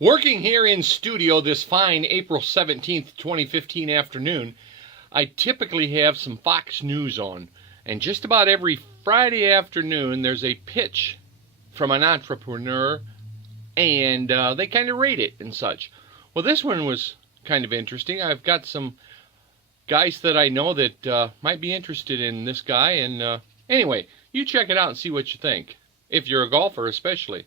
Working here in studio this fine April 17th, 2015 afternoon, I typically have some Fox News on. And just about every Friday afternoon, there's a pitch from an entrepreneur, and they kind of rate it and such. Well, this one was kind of interesting. I've got some guys that I know that might be interested in this guy. And anyway, you check it out and see what you think, if you're a golfer especially.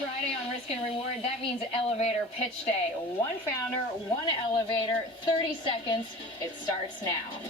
Friday on Risk and Reward. That means elevator pitch day. One founder, one elevator, 30 seconds. It starts now.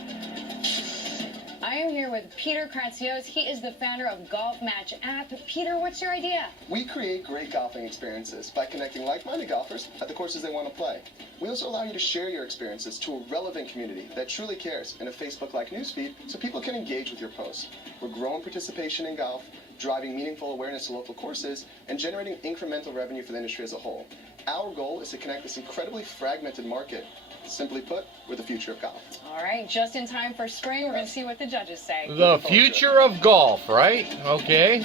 I am here with Peter Kratsios. He is the founder of Golfmatch app. Peter, what's your idea? We create great golfing experiences by connecting like-minded golfers at the courses they want to play. We also allow you to share your experiences to a relevant community that truly cares in a Facebook-like newsfeed so people can engage with your posts. We're growing participation in golf, driving meaningful awareness to local courses, and generating incremental revenue for the industry as a whole. Our goal is to connect this incredibly fragmented market. Simply put, we're the future of golf. All right, just in time for spring, we're going to see what the judges say. The future of golf, right? Okay.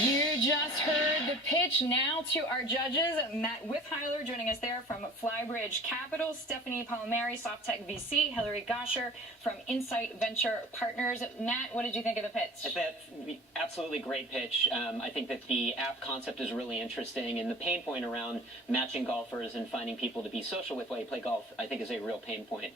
You just heard the pitch. Now to our judges. Matt Withheiler joining us there from Flybridge Capital, Stephanie Palmieri, Softtech VC, Hillary Gosher from Insight Venture Partners. Matt, what did you think of the pitch? That's absolutely great pitch. I think that the app concept is really interesting, and the pain point around matching golfers and finding people to be social with while you play golf, I think is a real pain point.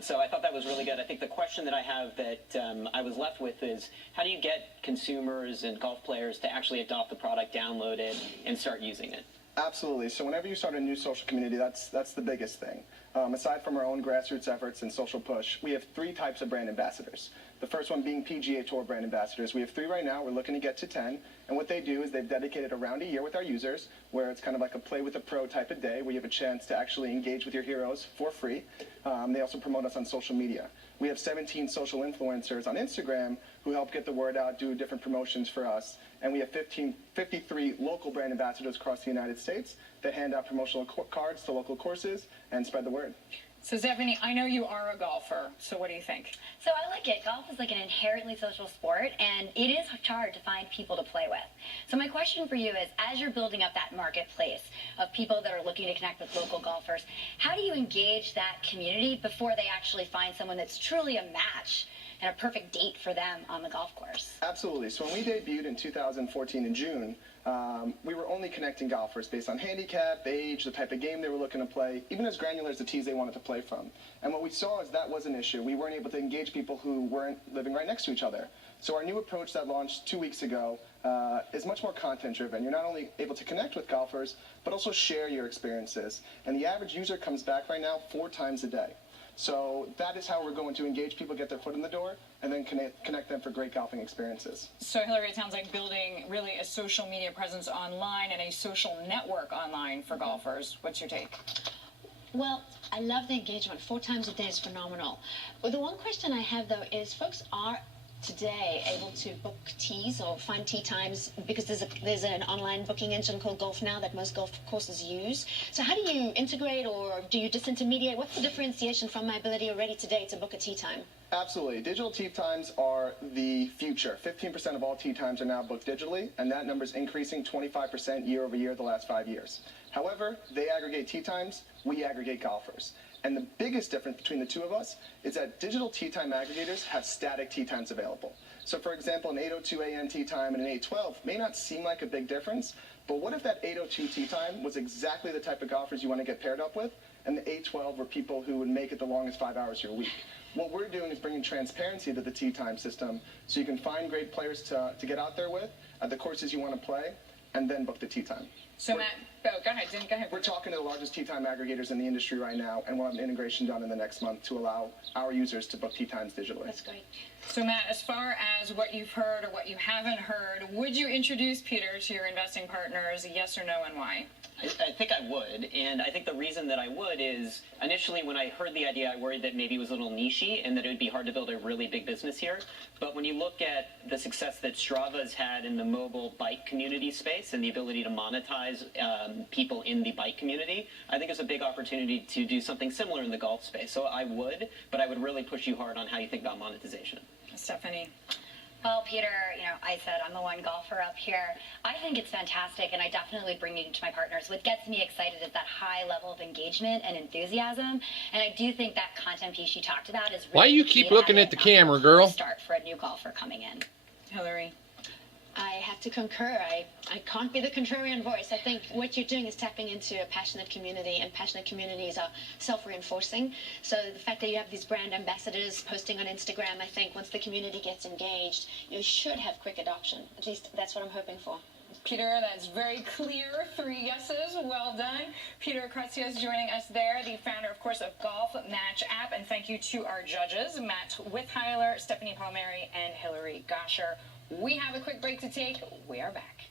So I thought that was really good. I think the question that I have that I was left with is, how do you get consumers and golf players to actually adopt the product, download it, and start using it? Absolutely. So whenever you start a new social community, that's the biggest thing. Aside from our own grassroots efforts and social push, we have 3 types of brand ambassadors. The first one being PGA Tour brand ambassadors. We have 3 right now. We're looking to get to 10. And what they do is they've dedicated around a year with our users, where it's kind of like a play with a pro type of day, where you have a chance to actually engage with your heroes for free. They also promote us on social media. We have 17 social influencers on Instagram who help get the word out, do different promotions for us. And we have 53 local brand ambassadors across the United States that hand out promotional cards to local courses and spread the word. So, Stephanie, I know you are a golfer, so what do you think? So I like it. Golf is like an inherently social sport, and it is hard to find people to play with. So my question for you is, as you're building up that marketplace of people that are looking to connect with local golfers, how do you engage that community before they actually find someone that's truly a match and a perfect date for them on the golf course? Absolutely. So when we debuted in 2014 in June, we were only connecting golfers based on handicap, age, the type of game they were looking to play, even as granular as the tees they wanted to play from. And what we saw is that was an issue. We weren't able to engage people who weren't living right next to each other. So our new approach that launched 2 weeks ago is much more content-driven. You're not only able to connect with golfers, but also share your experiences. And the average user comes back right now 4 times a day. So that is how we're going to engage people, get their foot in the door, and then connect them for great golfing experiences. So, Hillary, it sounds like building really a social media presence online and a social network online for golfers. What's your take? Well, I love the engagement. 4 times a day is phenomenal. Well, the one question I have, though, is folks are today able to book tees or find tee times because there's an online booking engine called Golf Now that most golf courses use. So how do you integrate, or do you disintermediate? What's the differentiation from my ability already today to book a tee time? Absolutely. Digital tee times are the future. 15% of all tee times are now booked digitally, and that number is increasing 25% year over year the last 5 years. However, they aggregate tee times, we aggregate golfers. And the biggest difference between the two of us is that digital tee time aggregators have static tee times available. So for example, an 8:02 a.m. tee time and an 8:12 may not seem like a big difference, but what if that 8:02 tee time was exactly the type of golfers you want to get paired up with, and the 8:12 were people who would make it the longest 5 hours of your week? What we're doing is bringing transparency to the tee time system so you can find great players to get out there with at the courses you want to play, and then book the tee time. So, Matt, go ahead. Go ahead. We're talking to the largest tee time aggregators in the industry right now, and we'll have an integration done in the next month to allow our users to book tee times digitally. That's great. So, Matt, as far as what you've heard or what you haven't heard, would you introduce Peter to your investing partners, yes or no, and why? I think I would, and I think the reason that I would is, initially when I heard the idea, I worried that maybe it was a little niche-y and that it would be hard to build a really big business here. But when you look at the success that Strava's had in the mobile bike community space and the ability to monetize people in the bike community, I think it's a big opportunity to do something similar in the golf space. So I would, but I would really push you hard on how you think about monetization. Stephanie? Well, Peter, I said I'm the one golfer up here. I think it's fantastic, and I definitely bring it to my partners. What gets me excited is that high level of engagement and enthusiasm, and I do think that content piece you talked about is really Why you the keep key looking to at the having a camera, girl? start for a new golfer coming in. Hillary. I have to concur. I can't be the contrarian voice. I think what you're doing is tapping into a passionate community, and passionate communities are self-reinforcing. So the fact that you have these brand ambassadors posting on Instagram, I think once the community gets engaged, you should have quick adoption. At least that's what I'm hoping for. Peter, that's very clear. 3 yeses. Well done. Peter Kretzia is joining us there, the founder, of course, of Golfmatch app. And thank you to our judges, Matt Withheiler, Stephanie Palmieri, and Hillary Gosher. We have a quick break to take. We are back.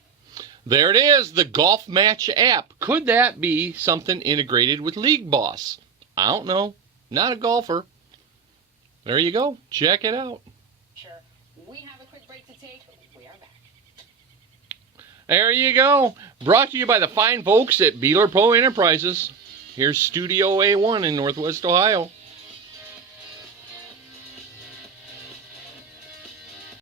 There it is, the Golfmatch app. Could that be something integrated with League Boss? I don't know. Not a golfer. There you go. Check it out. Sure. We have a quick break to take. We are back. There you go. Brought to you by the fine folks at Beeler Poe Enterprises. Here's Studio A1 in Northwest Ohio.